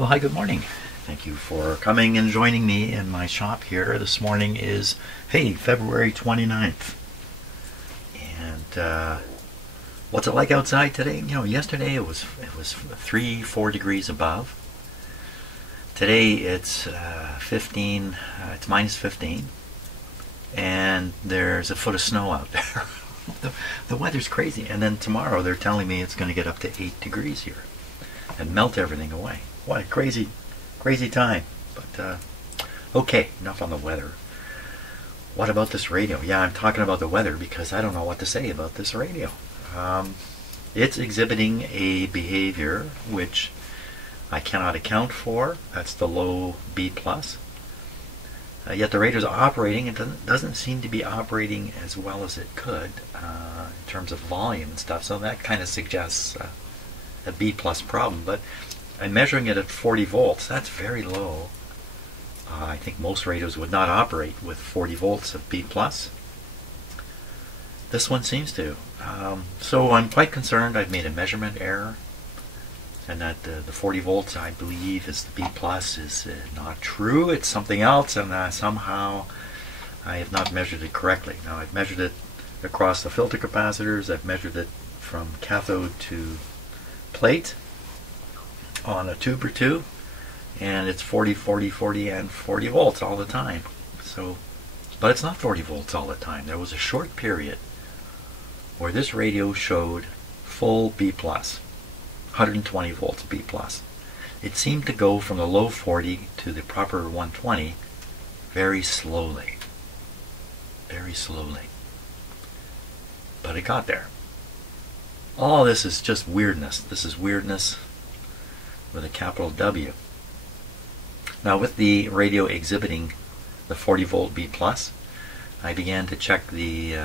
Well, hi, good morning. Thank you for coming and joining me in my shop here. This morning is, hey, February 29th. And what's it like outside today? You know, yesterday it was 3-4 degrees above. Today it's 15, it's minus 15. And there's a foot of snow out there. The weather's crazy. And then tomorrow they're telling me it's going to get up to 8 degrees here and melt everything away. What a crazy time. But okay, enough on the weather. What about this radio? Yeah, I'm talking about the weather because I don't know what to say about this radio. It's exhibiting a behavior which I cannot account for. That's the low B+. Yet the radio's operating. It doesn't seem to be operating as well as it could in terms of volume and stuff. So that kind of suggests a B+ problem. But I'm measuring it at 40 volts. That's very low. I think most radios would not operate with 40 volts of B+. This one seems to. So I'm quite concerned. I've made a measurement error, and that the 40 volts I believe is the B+ is not true. It's something else, and somehow I have not measured it correctly. Now I've measured it across the filter capacitors. I've measured it from cathode to plate on a tube or two, and it's 40, 40, 40, and 40 volts all the time. So, but it's not 40 volts all the time. There was a short period where this radio showed full B+, 120 volts B+. It seemed to go from the low 40 to the proper 120 very slowly. Very slowly. But it got there. All this is just weirdness. This is weirdness with a capital W. Now with the radio exhibiting the 40 volt B+, I began to check the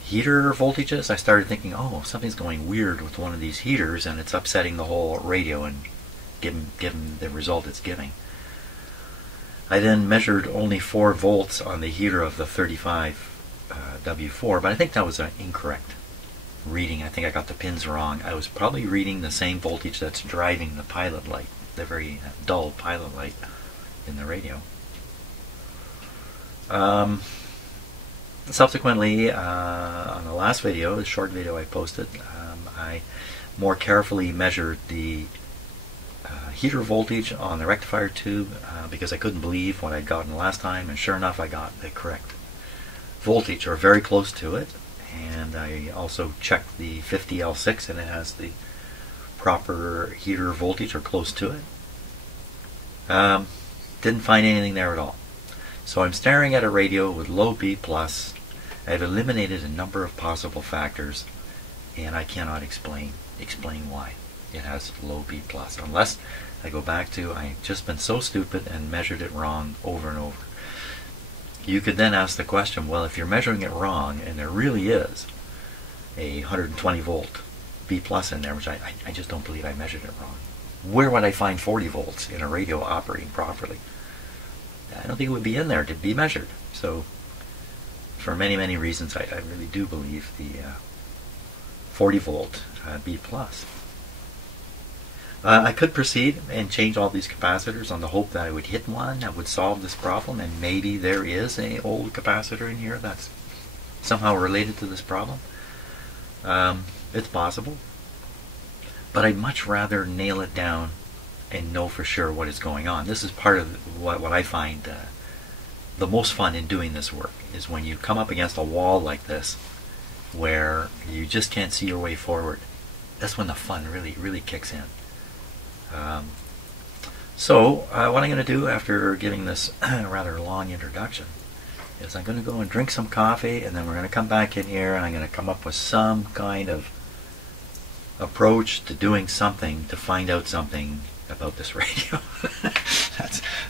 heater voltages. I started thinking, oh, something's going weird with one of these heaters and it's upsetting the whole radio and giving the result it's giving. I then measured only 4 volts on the heater of the 35 W4, but I think that was an incorrect reading. I think I got the pins wrong. I was probably reading the same voltage that's driving the pilot light, the very dull pilot light in the radio. Subsequently, on the last video, the short video I posted, I more carefully measured the heater voltage on the rectifier tube because I couldn't believe what I'd gotten last time, and sure enough I got the correct voltage, or very close to it. And I also checked the 50L6 and it has the proper heater voltage or close to it. Didn't find anything there at all. So I'm staring at a radio with low B+. I've eliminated a number of possible factors and I cannot explain why it has low B+, unless I go back to I've just been so stupid and measured it wrong over and over. You could then ask the question, well, if you're measuring it wrong and there really is a 120 volt B+ in there, which I just don't believe I measured it wrong, where would I find 40 volts in a radio operating properly? I don't think it would be in there to be measured. So for many reasons I really do believe the 40 volt B+. I could proceed and change all these capacitors on the hope that I would hit one that would solve this problem, and maybe there is an old capacitor in here that's somehow related to this problem. It's possible, but I'd much rather nail it down and know for sure what is going on. This is part of what I find the most fun in doing this work, is when you come up against a wall like this where you just can't see your way forward. That's when the fun really kicks in. So what I'm going to do after giving this rather long introduction is I'm going to go and drink some coffee, and then we're going to come back in here and I'm going to come up with some kind of approach to doing something to find out something about this radio.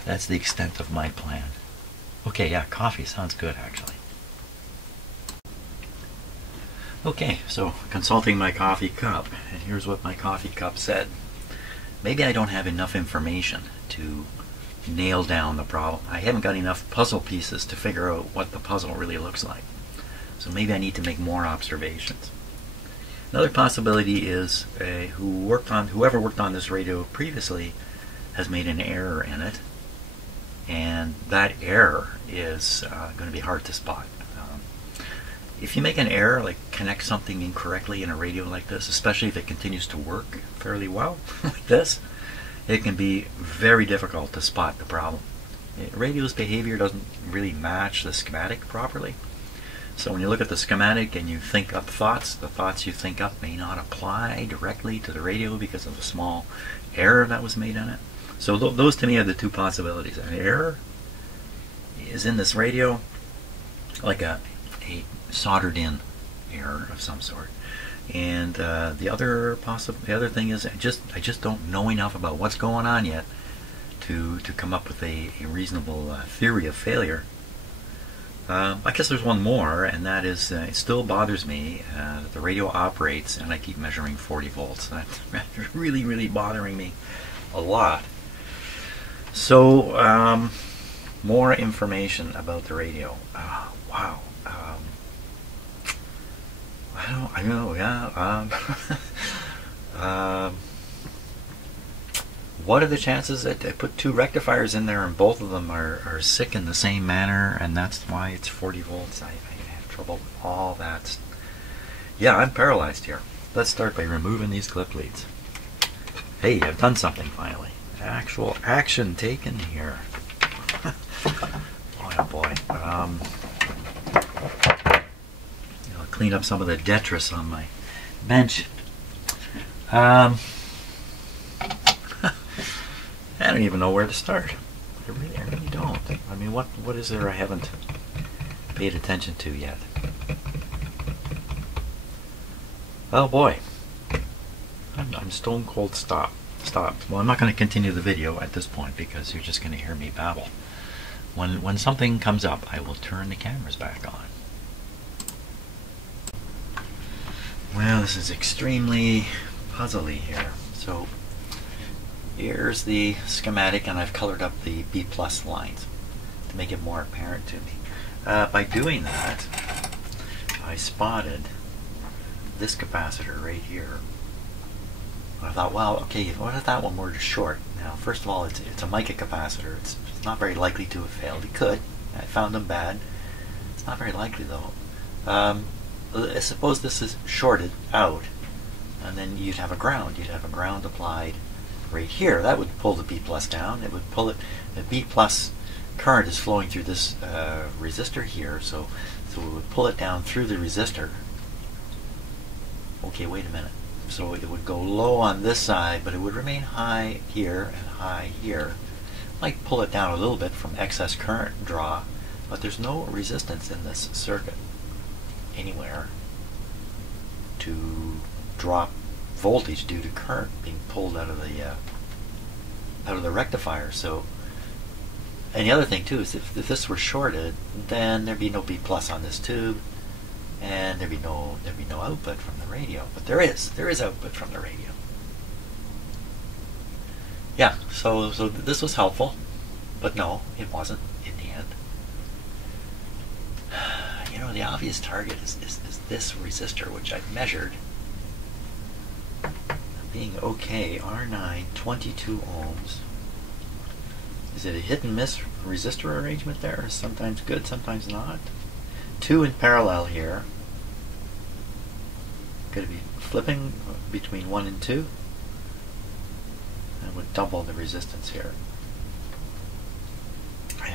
That's the extent of my plan. Okay, yeah, coffee sounds good actually. Okay, so consulting my coffee cup, and here's what my coffee cup said. Maybe I don't have enough information to nail down the problem. I haven't got enough puzzle pieces to figure out what the puzzle really looks like. So maybe I need to make more observations. Another possibility is whoever worked on this radio previously has made an error in it, and that error is going to be hard to spot. If you make an error, like connect something incorrectly in a radio like this, especially if it continues to work fairly well like this, it can be very difficult to spot the problem. Radio's behavior doesn't really match the schematic properly. So when you look at the schematic and you think up thoughts, the thoughts you think up may not apply directly to the radio because of a small error that was made in it. So those to me are the two possibilities. An error is in this radio, like a soldered in error of some sort. And the other thing is I just don't know enough about what's going on yet to come up with a reasonable theory of failure. I guess there's one more, and that is it still bothers me that the radio operates and I keep measuring 40 volts. That's really, really bothering me a lot. So more information about the radio. Wow. I know, yeah. What are the chances that I put two rectifiers in there and both of them are sick in the same manner, and that's why it's 40 volts? I have trouble with all that. Yeah, I'm paralyzed here. Let's start by removing these clip leads. Hey, I've done something finally. Actual action taken here. Boy, oh boy. I'll clean up some of the detritus on my bench. I don't even know where to start. I really don't. I mean, what is there I haven't paid attention to yet? Oh boy, I'm stone cold stopped. Well, I'm not going to continue the video at this point because you're just going to hear me babble. When something comes up, I will turn the cameras back on. Well, this is extremely puzzly here. So here's the schematic, and I've colored up the B+ lines to make it more apparent to me. By doing that, I spotted this capacitor right here. I thought, well, okay, what if that one were to short? Now, first of all, it's a mica capacitor. It's not very likely to have failed. It could. I found them bad. It's not very likely, though. Suppose this is shorted out, and then you'd have a ground. You'd have a ground applied right here. That would pull the B+ down. It would pull it. The B+ current is flowing through this resistor here, so it would pull it down through the resistor. Okay, wait a minute. So it would go low on this side, but it would remain high here and high here. Might pull it down a little bit from excess current draw, but there's no resistance in this circuit anywhere to drop voltage due to current being pulled out of the rectifier. So, and the other thing too is if this were shorted, then there'd be no B+ on this tube, and there'd be no output from the radio. But there is output from the radio. Yeah, so this was helpful, but no, it wasn't in the end. You know, the obvious target is this resistor, which I've measured being okay. R9, 22 ohms. Is it a hit and miss resistor arrangement there? Sometimes good, sometimes not. 2 in parallel here. Could it be flipping between 1 and 2? That would double the resistance here.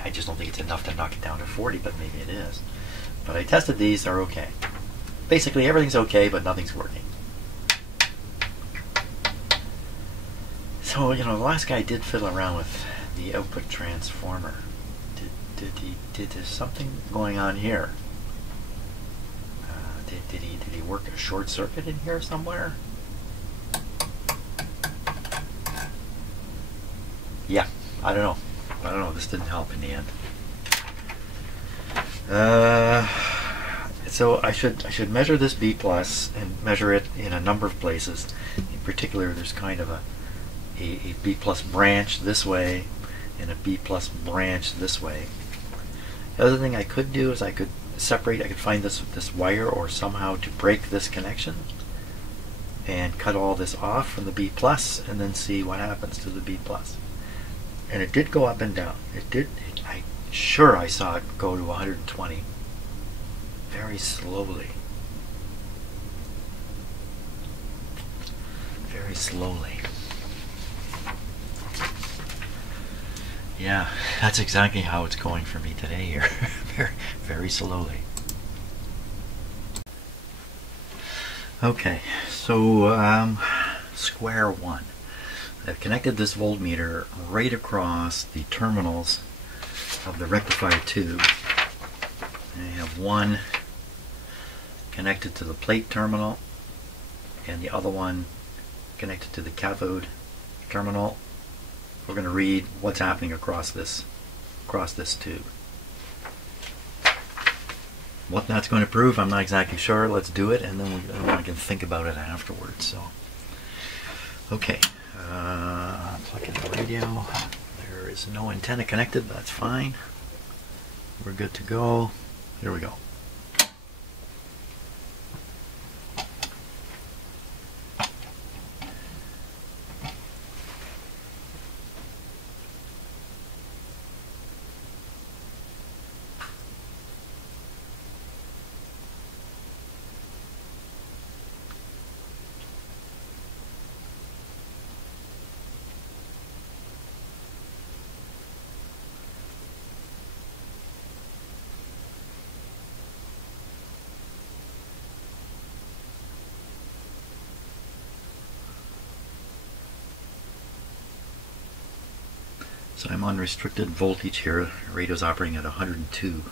I just don't think it's enough to knock it down to 40, but maybe it is. But I tested these, they're okay. Basically everything's okay, but nothing's working. So, you know, the last guy did fiddle around with the output transformer. Did there's something going on here? Did he work a short circuit in here somewhere? Yeah, I don't know. This didn't help in the end. So I should measure this B+ and measure it in a number of places. In particular, there's kind of a B+ branch this way and a B+ branch this way. The other thing I could do is I could find this wire or somehow to break this connection and cut all this off from the B plus and then see what happens to the B plus. And it did go up and down. It did. I saw it go to 120 very slowly. Very slowly. Yeah, that's exactly how it's going for me today here. very, very slowly. Okay, so square one. I've connected this voltmeter right across the terminals of the rectifier tube. And I have one connected to the plate terminal and the other one connected to the cathode terminal. We're going to read what's happening across this tube. What that's going to prove, I'm not exactly sure. Let's do it, and then we can think about it afterwards. So, okay, plug in the radio. There is no antenna connected. That's fine. We're good to go. Here we go. So I'm on restricted voltage here. The radio's operating at 102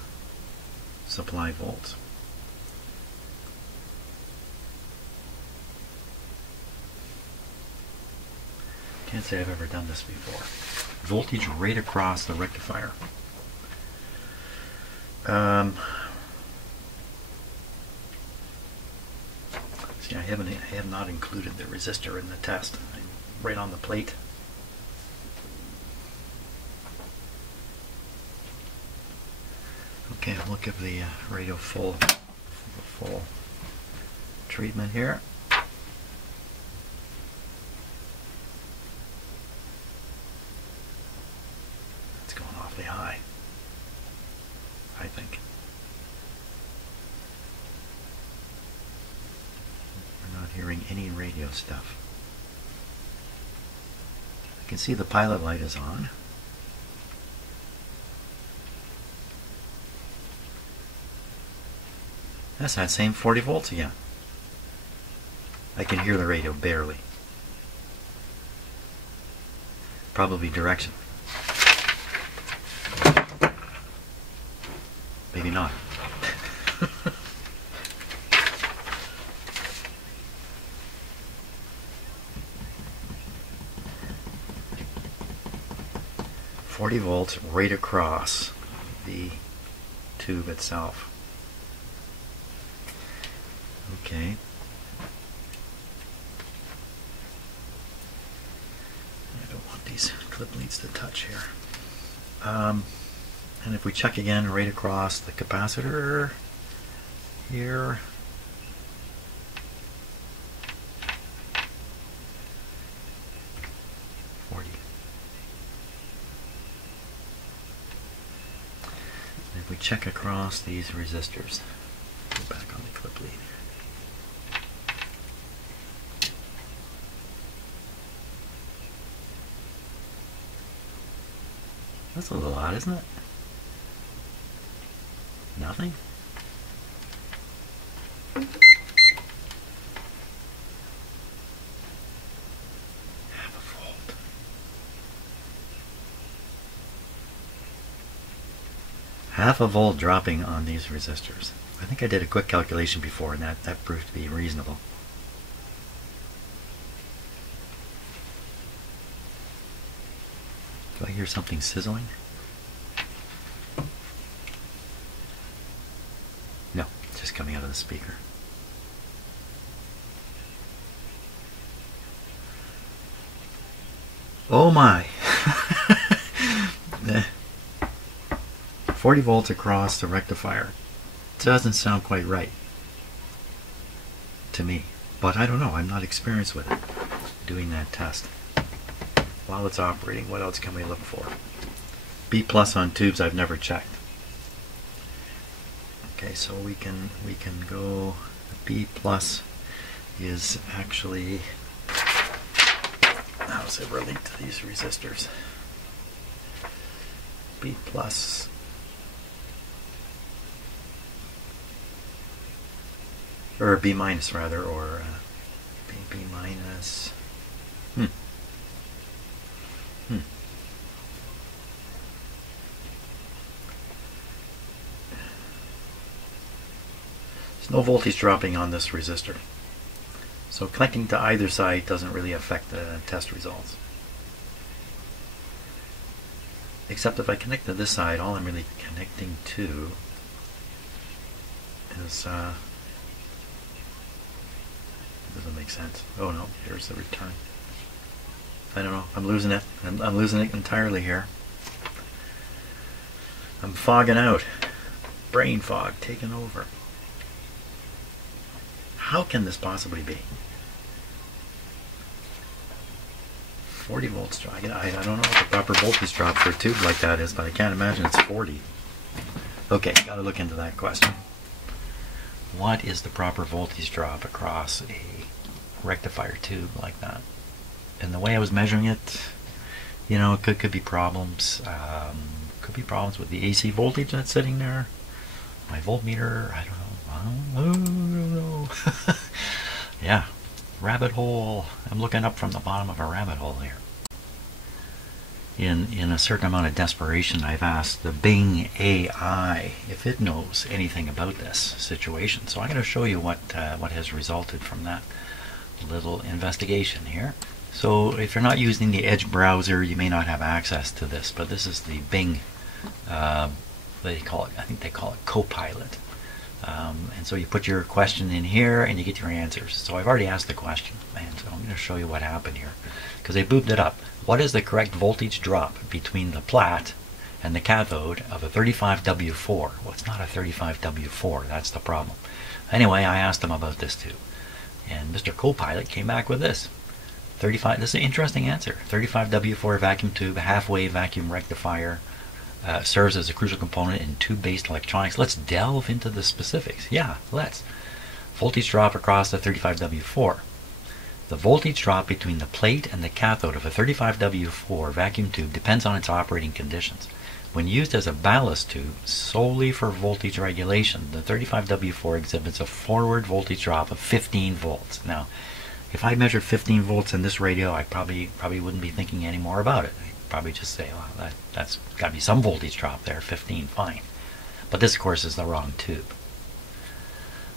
supply volts. Can't say I've ever done this before. Voltage right across the rectifier. See, I have not included the resistor in the test. I'm right on the plate. Okay, we'll give the radio full treatment here. It's going awfully high, I think. We're not hearing any radio stuff. I can see the pilot light is on. That's that same 40 volts again. I can hear the radio barely. Probably direction. Maybe not. .40 volts right across the tube itself. Okay. I don't want these clip leads to touch here. And if we check again right across the capacitor here, and if we check across these resistors, go back on the clip lead. That's a little odd, isn't it? Nothing? Half a volt. Half a volt dropping on these resistors. I think I did a quick calculation before, and that proved to be reasonable. Do I hear something sizzling? No, just coming out of the speaker. Oh my! 40 volts across the rectifier. Doesn't sound quite right to me. But I don't know, I'm not experienced with it, doing that test. While it's operating, what else can we look for? B plus on tubes I've never checked. Okay, so we can go, B plus is actually, how does it relate to these resistors? B plus, or B minus rather, or B minus. There's no voltage dropping on this resistor. So connecting to either side doesn't really affect the test results. Except if I connect to this side, all I'm really connecting to is, it doesn't make sense. Oh no, here's the return. I don't know, I'm losing it. I'm losing it entirely here. I'm fogging out. Brain fog taking over. How can this possibly be? 40 volts drop. I don't know what the proper voltage drop for a tube like that is, but I can't imagine it's 40. Okay, gotta look into that question. What is the proper voltage drop across a rectifier tube like that? And the way I was measuring it, you know, it could be problems. Could be problems with the AC voltage that's sitting there. My voltmeter, I don't know. Yeah, rabbit hole. I'm looking up from the bottom of a rabbit hole here. In a certain amount of desperation, I've asked the Bing AI if it knows anything about this situation. So I'm going to show you what has resulted from that little investigation here. So if you're not using the Edge browser, you may not have access to this, but this is the Bing. They call it, I think they call it Copilot. And so you put your question in here and you get your answers. So I've already asked the question, and so I'm going to show you what happened here, because they booped it up. What is the correct voltage drop between the plat and the cathode of a 35W4? Well, it's not a 35W4, that's the problem. Anyway, I asked them about this too, and Mr. Copilot came back with this. 35. This is an interesting answer. 35W4 vacuum tube, half-wave vacuum rectifier, serves as a crucial component in tube-based electronics. Let's delve into the specifics. Yeah, let's. Voltage drop across the 35W4. The voltage drop between the plate and the cathode of a 35W4 vacuum tube depends on its operating conditions. When used as a ballast tube solely for voltage regulation, the 35W4 exhibits a forward voltage drop of 15 volts. Now, if I measured 15 volts in this radio, I probably wouldn't be thinking any more about it. I'd probably just say, well, that's got to be some voltage drop there, 15, fine. But this, of course, is the wrong tube.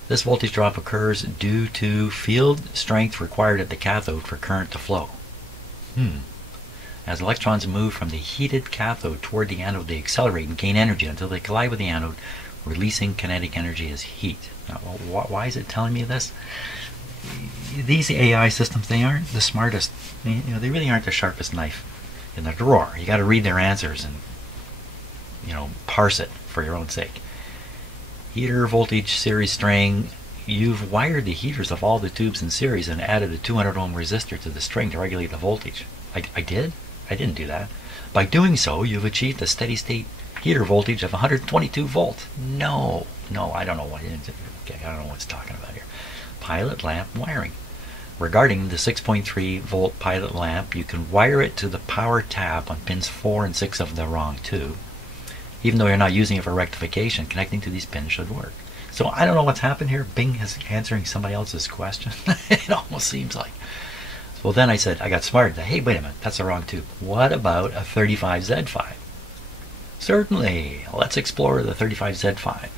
This voltage drop occurs due to field strength required at the cathode for current to flow. As electrons move from the heated cathode toward the anode, they accelerate and gain energy until they collide with the anode, releasing kinetic energy as heat. Now, why is it telling me this? These AI systems, they aren't the smartest. You know, they really aren't the sharpest knife in the drawer. You got to read their answers and, you know, parse it for your own sake. Heater voltage series string. You've wired the heaters of all the tubes in series and added a 200 ohm resistor to the string to regulate the voltage. I did? I didn't do that. By doing so, you've achieved a steady state heater voltage of 122 volts. No, I don't know what it is. Okay, I don't know what it's talking about here. Pilot lamp wiring. Regarding the 6.3 volt pilot lamp, you can wire it to the power tap on pins 4 and 6 of the wrong tube. Even though you're not using it for rectification, connecting to these pins should work. So I don't know what's happened here. Bing is answering somebody else's question. It almost seems like. So then I said, I got smart. Hey, wait a minute, that's the wrong tube. What about a 35Z5? Certainly. Let's explore the 35Z5.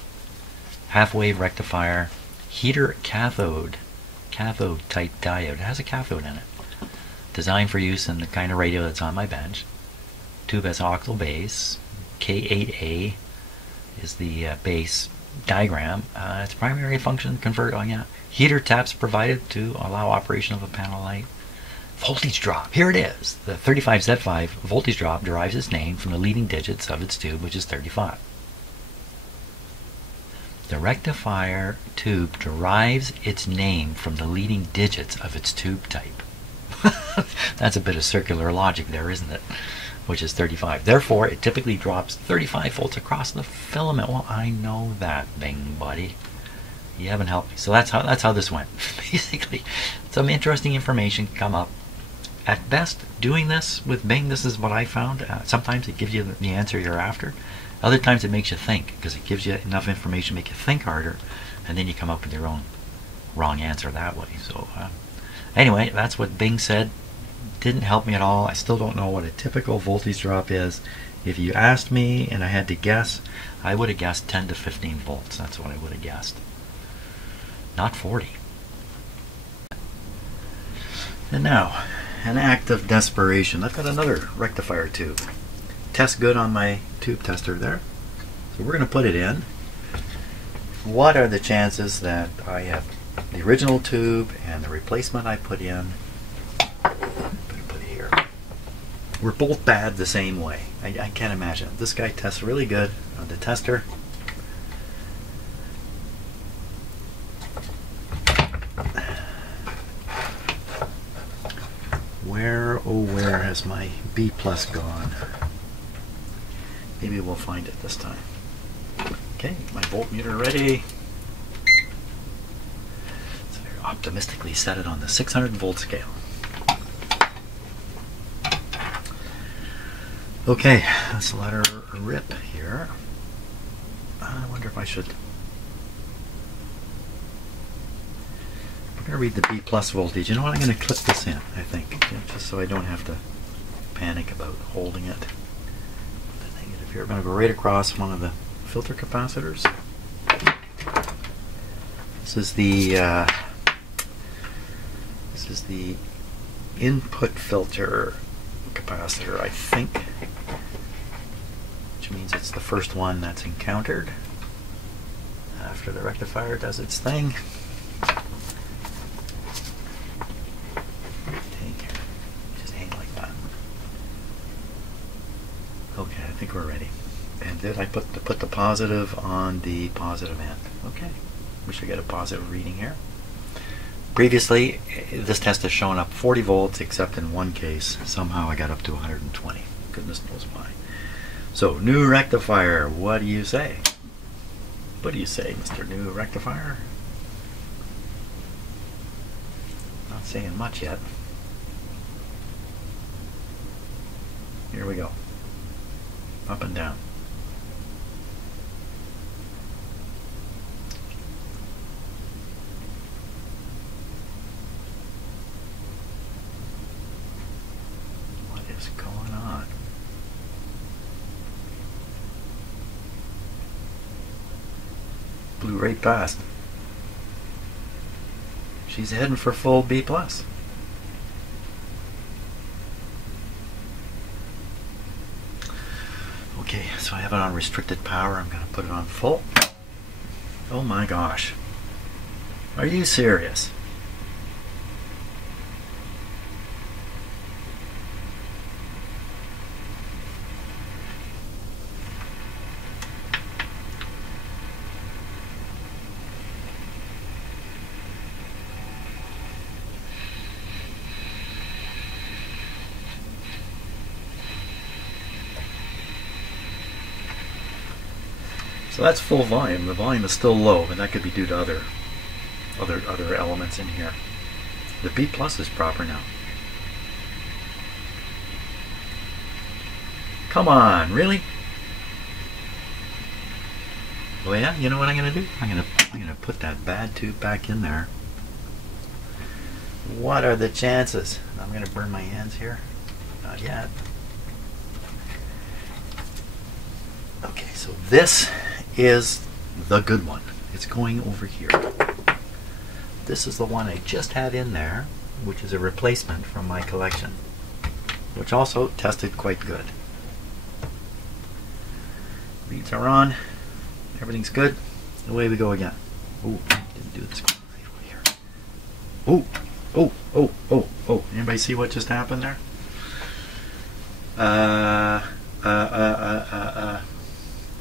Half-wave rectifier, heater cathode type diode. It has a cathode in it. Designed for use in the kind of radio that's on my bench. Tube has octal base. K8A is the base diagram. Its primary function convert. Oh yeah, heater taps provided to allow operation of a panel light. Voltage drop. Here it is. The 35Z5 voltage drop derives its name from the leading digits of its tube, which is 35. The rectifier tube derives its name from the leading digits of its tube type. That's a bit of circular logic there, isn't it? Which is 35. Therefore, it typically drops 35 volts across the filament. Well, I know that, Bing buddy. You haven't helped me. So that's how this went. Basically, some interesting information come up. At best, doing this with Bing, this is what I found. Sometimes it gives you the answer you're after. Other times it makes you think, because it gives you enough information to make you think harder, and then you come up with your own wrong answer that way. So anyway, that's what Bing said. Didn't help me at all. I still don't know what a typical voltage drop is. If you asked me and I had to guess, I would have guessed 10 to 15 volts. That's what I would have guessed. Not 40. And now, an act of desperation. I've got another rectifier tube. Tests good on my tube tester there. So we're going to put it in. What are the chances that I have the original tube and the replacement I put in? Put it here. We're both bad the same way. I can't imagine. This guy tests really good on the tester. Where, oh where has my B plus gone? Maybe we'll find it this time. Okay, my voltmeter ready. So I optimistically set it on the 600 volt scale. Okay, let's let her rip here. I wonder if I should. I'm going to read the B plus voltage. You know what? I'm going to clip this in, I think, just so I don't have to panic about holding it. The negative here. I'm going to go right across one of the filter capacitors. This is the input filter capacitor, I think, which means it's the first one that's encountered after the rectifier does its thing. Just hang like that. Okay, I think we're ready. And did I put the positive on the positive end? Okay, we should get a positive reading here. Previously, this test has shown up 40 volts, except in one case, somehow I got up to 120. Goodness knows why. So, new rectifier, what do you say? What do you say, Mr. New Rectifier? Not saying much yet. Here we go. Up and down. What's going on? Blew right past. She's heading for full B plus. Okay, so I have it on restricted power. I'm going to put it on full. Oh my gosh. Are you serious? So that's full volume. The volume is still low, but that could be due to other elements in here. The B plus is proper now. Come on, really? Oh yeah, you know what I'm gonna do? I'm gonna put that bad tube back in there. What are the chances? I'm gonna burn my hands here. Not yet. Okay, so this is the good one. It's going over here. This is the one I just had in there, which is a replacement from my collection, which also tested quite good. Leads are on. Everything's good. Away we go again. Ooh, didn't do this right over here. Ooh, oh, oh, oh, oh. Anybody see what just happened there?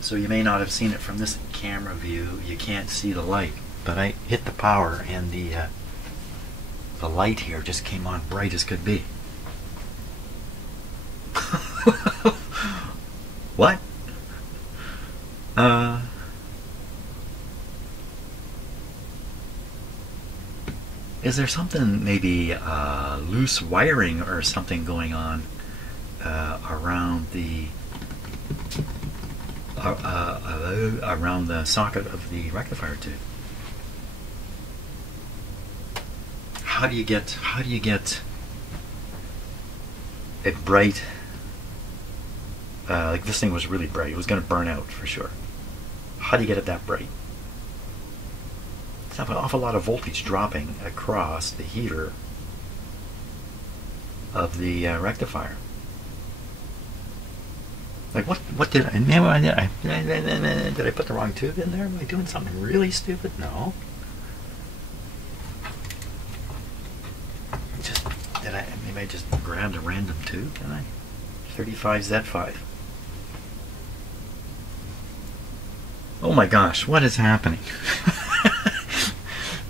So you may not have seen it from this camera view. You can't see the light, but I hit the power and the light here just came on bright as could be. What? Is there something, maybe loose wiring or something going on around the socket of the rectifier tube? How do you get it bright? Like this thing was really bright. It was going to burn out for sure. How do you get it that bright? It's an awful lot of voltage dropping across the heater of the rectifier. Like what did I did I put the wrong tube in there? Am I doing something really stupid? No. Maybe I just grabbed a random tube, didn't I? 35Z5. Oh my gosh, what is happening?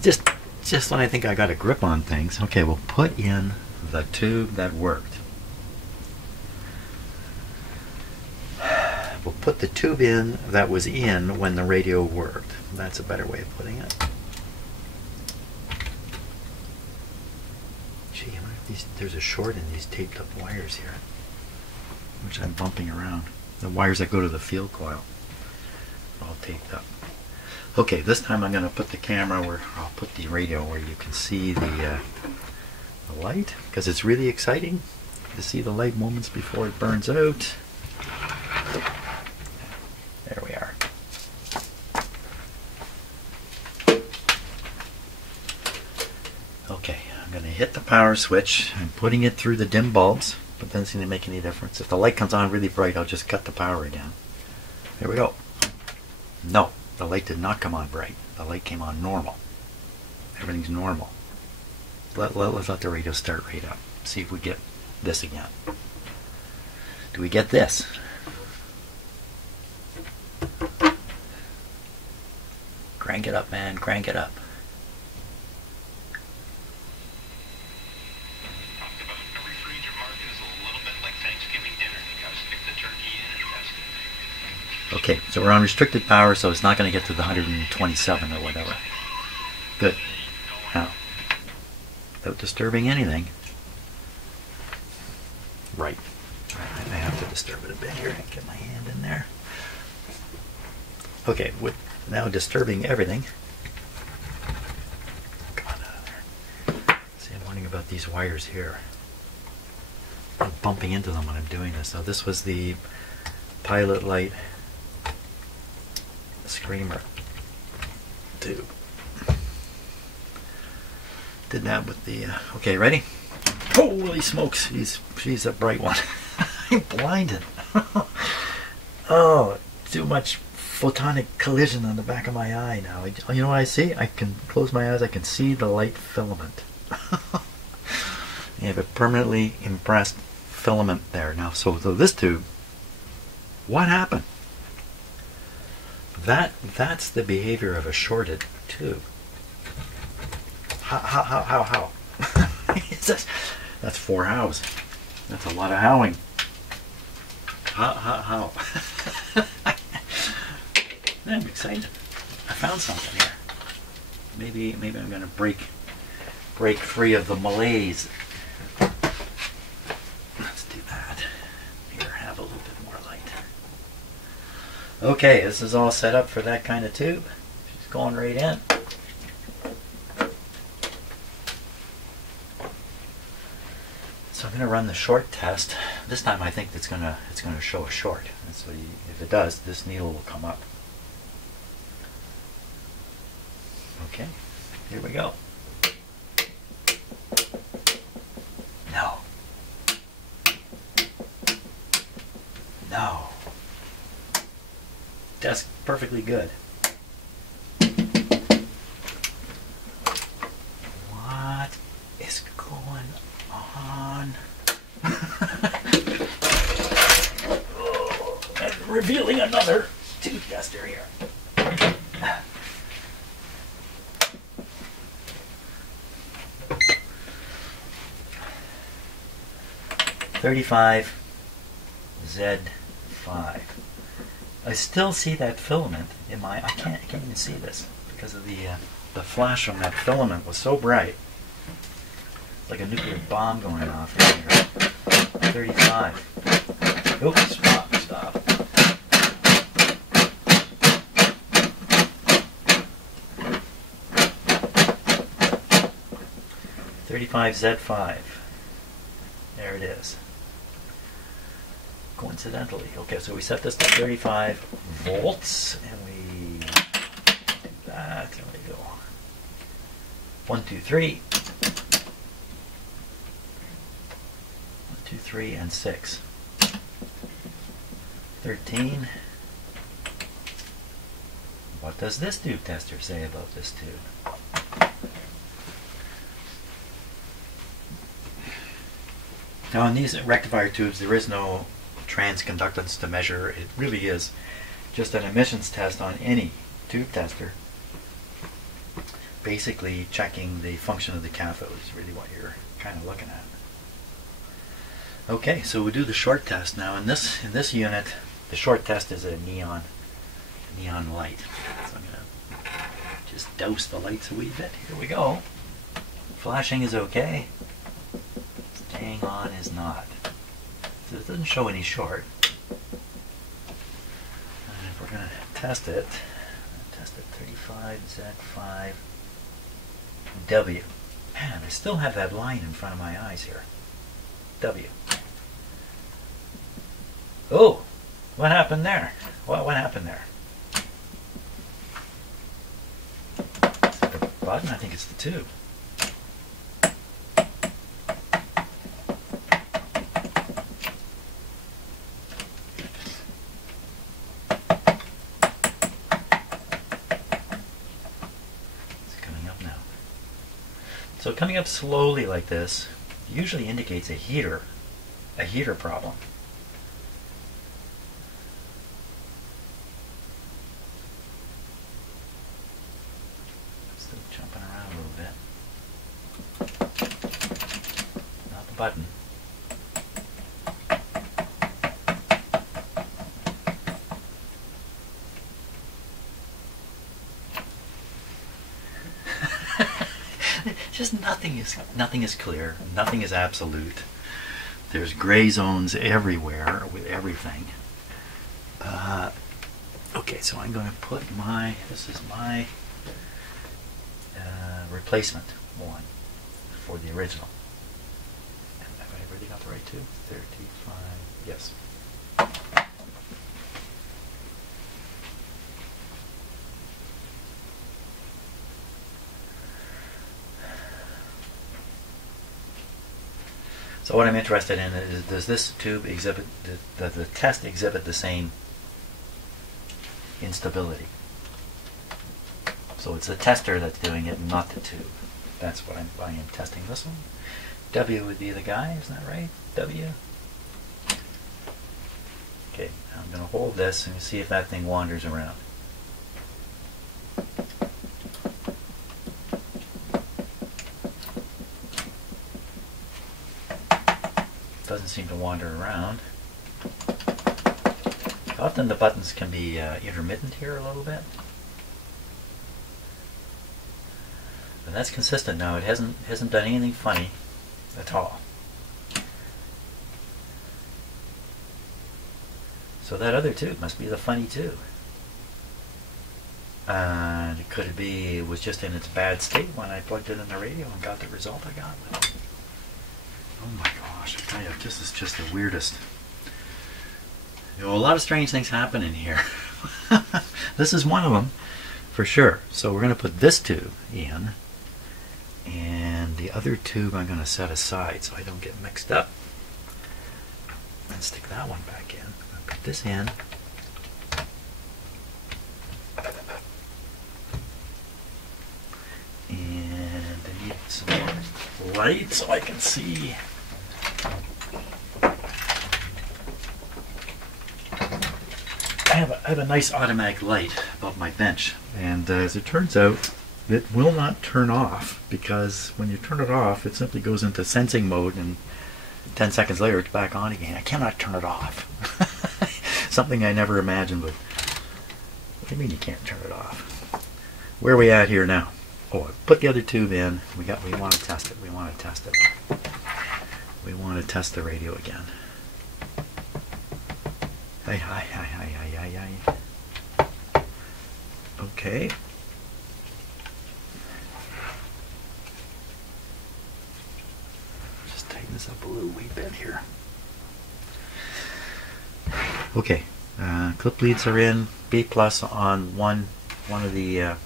just when I think I got a grip on things. Okay, we'll put in the tube that worked. We'll put the tube in that was in when the radio worked. That's a better way of putting it. Gee, I wonder if there's a short in these taped up wires here, which I'm bumping around. The wires that go to the field coil are all taped up. Okay, this time I'm going to put the camera where I'll put the radio where you can see the light, because it's really exciting to see the light moments before it burns out. There we are. Okay, I'm going to hit the power switch. I'm putting it through the dim bulbs, but doesn't seem to make any difference. If the light comes on really bright, I'll just cut the power again. There we go. No, the light did not come on bright. The light came on normal. Everything's normal. Let's let the radio start right up. See if we get this again. Do we get this? Crank it up, man. Crank it up. Okay, so we're on restricted power, so it's not going to get to the 127 or whatever. Good. Now, without disturbing anything. Right. I have to disturb it a bit here. Get my hand in there. Okay, with now disturbing everything. Come on out of there. See, I'm wondering about these wires here. I'm bumping into them when I'm doing this. So this was the pilot light screamer tube. Did that with the okay, ready? Holy smokes, she's a bright one. I'm blinded. Oh, too much photonic collision on the back of my eye now. You know what I see? I can close my eyes, I can see the light filament. You have a permanently impressed filament there now. So this tube, what happened? That's the behavior of a shorted tube. How? That's 4 hows. That's a lot of howing. How? I'm excited. I found something here. Maybe I'm gonna break free of the malaise. Let's do that. Here, have a little bit more light. Okay, this is all set up for that kind of tube. She's going right in. So I'm going to run the short test. This time I think it's going to show a short. And so if it does, this needle will come up. Okay, here we go. No. No. That's perfectly good. What is going on? And revealing another tube tester here. 35 Z5. I still see that filament in my. I can't even see this because of the flash from that filament was so bright. It's like a nuclear bomb going off here. 35. Oops, stop. 35 Z5. There it is. Coincidentally. Okay, so we set this to 35 volts, and we do that, and we go 1, 2, 3. 1, 2, 3, and 6. 13. What does this tube tester say about this tube? Now in these rectifier tubes there is no transconductance to measure. It really is just an emissions test on any tube tester. Basically checking the function of the cathode is really what you're kind of looking at. Okay, so we do the short test now. In this unit, the short test is a neon light. So I'm going to just douse the lights a wee bit. Here we go. Flashing is okay. Staying on is not. So it doesn't show any short. And if we're going to test it 35 Z5 W. Man, I still have that line in front of my eyes here. W. Oh, what happened there? What happened there? Is it the button? I think it's the tube. So coming up slowly like this usually indicates a heater problem. Still jumping around a little bit. Not the button. Just nothing is clear, nothing is absolute. There's gray zones everywhere with everything. Okay, so I'm going to put this is my replacement one for the original. And have I really got the right tube? 35, yes. So what I'm interested in is, does this tube exhibit, does the test exhibit the same instability? So it's the tester that's doing it, not the tube. That's what I am testing this one. W would be the guy, isn't that right? W. Okay, I'm going to hold this and see if that thing wanders around. Doesn't seem to wander around. Often the buttons can be intermittent here a little bit. And that's consistent now. It hasn't done anything funny at all. So that other tube must be the funny tube. And it could be it was just in its bad state when I plugged it in the radio and got the result I got with it. Oh my gosh, I tell you, this is just the weirdest. You know, a lot of strange things happen in here. This is one of them, for sure. So we're going to put this tube in, and the other tube I'm going to set aside so I don't get mixed up. And stick that one back in. I'm going to put this in. And I need some more light so I can see. I have a nice automatic light above my bench, and as it turns out, it will not turn off, because when you turn it off, it simply goes into sensing mode, and 10 seconds later it's back on again. I cannot turn it off. Something I never imagined, but what do you mean you can't turn it off? Where are we at here now? Oh, I put the other tube in. We want to test it. We want to test it. We want to test the radio again. Hi, hi, hi, hi, hi, hi, hi. Okay. Just tighten this up a little wee bit here. Okay. Clip leads are in. B plus on one of the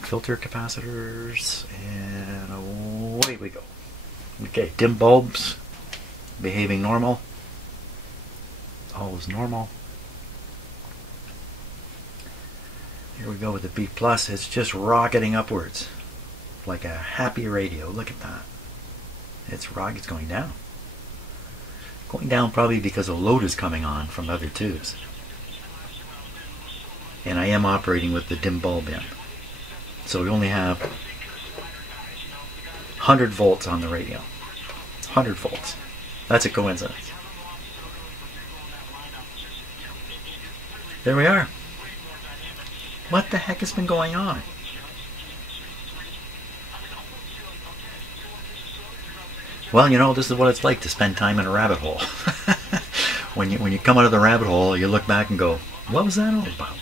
filter capacitors, and away we go. Okay, dim bulbs behaving normal. All is normal. Here we go with the B plus. It's just rocketing upwards like a happy radio. Look at that. It's going down. Going down probably because a load is coming on from other tubes. And I am operating with the dim bulb in. So we only have 100 volts on the radio. 100 volts. That's a coincidence. There we are. What the heck has been going on? Well, you know, this is what it's like to spend time in a rabbit hole. When you come out of the rabbit hole, you look back and go, what was that all about?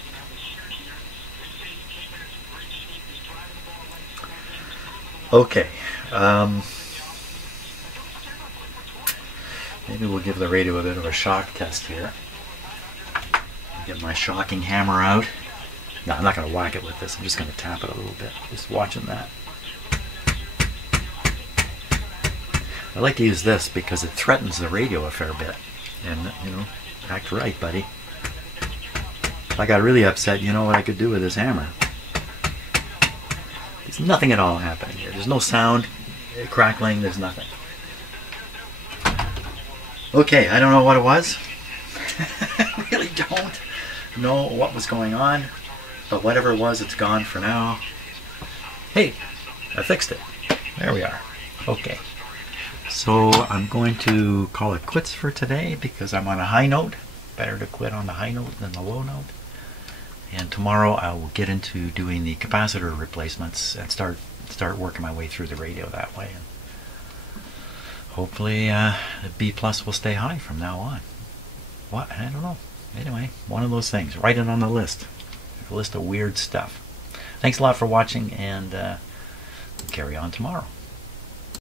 Okay. Maybe we'll give the radio a bit of a shock test here. Get my shocking hammer out. No, I'm not going to whack it with this. I'm just going to tap it a little bit. Just watching that. I like to use this because it threatens the radio a fair bit. And, you know, act right, buddy. If I got really upset, you know what I could do with this hammer. There's nothing at all happening here. There's no sound, crackling, there's nothing. Okay, I don't know what it was. I really don't know what was going on. But whatever it was, it's gone for now. Hey, I fixed it. There we are. Okay. So I'm going to call it quits for today because I'm on a high note. Better to quit on the high note than the low note. And tomorrow I will get into doing the capacitor replacements and start working my way through the radio that way. And hopefully the B plus will stay high from now on. What? I don't know. Anyway, one of those things. Write it on the list. A list of weird stuff. Thanks a lot for watching, and carry on tomorrow.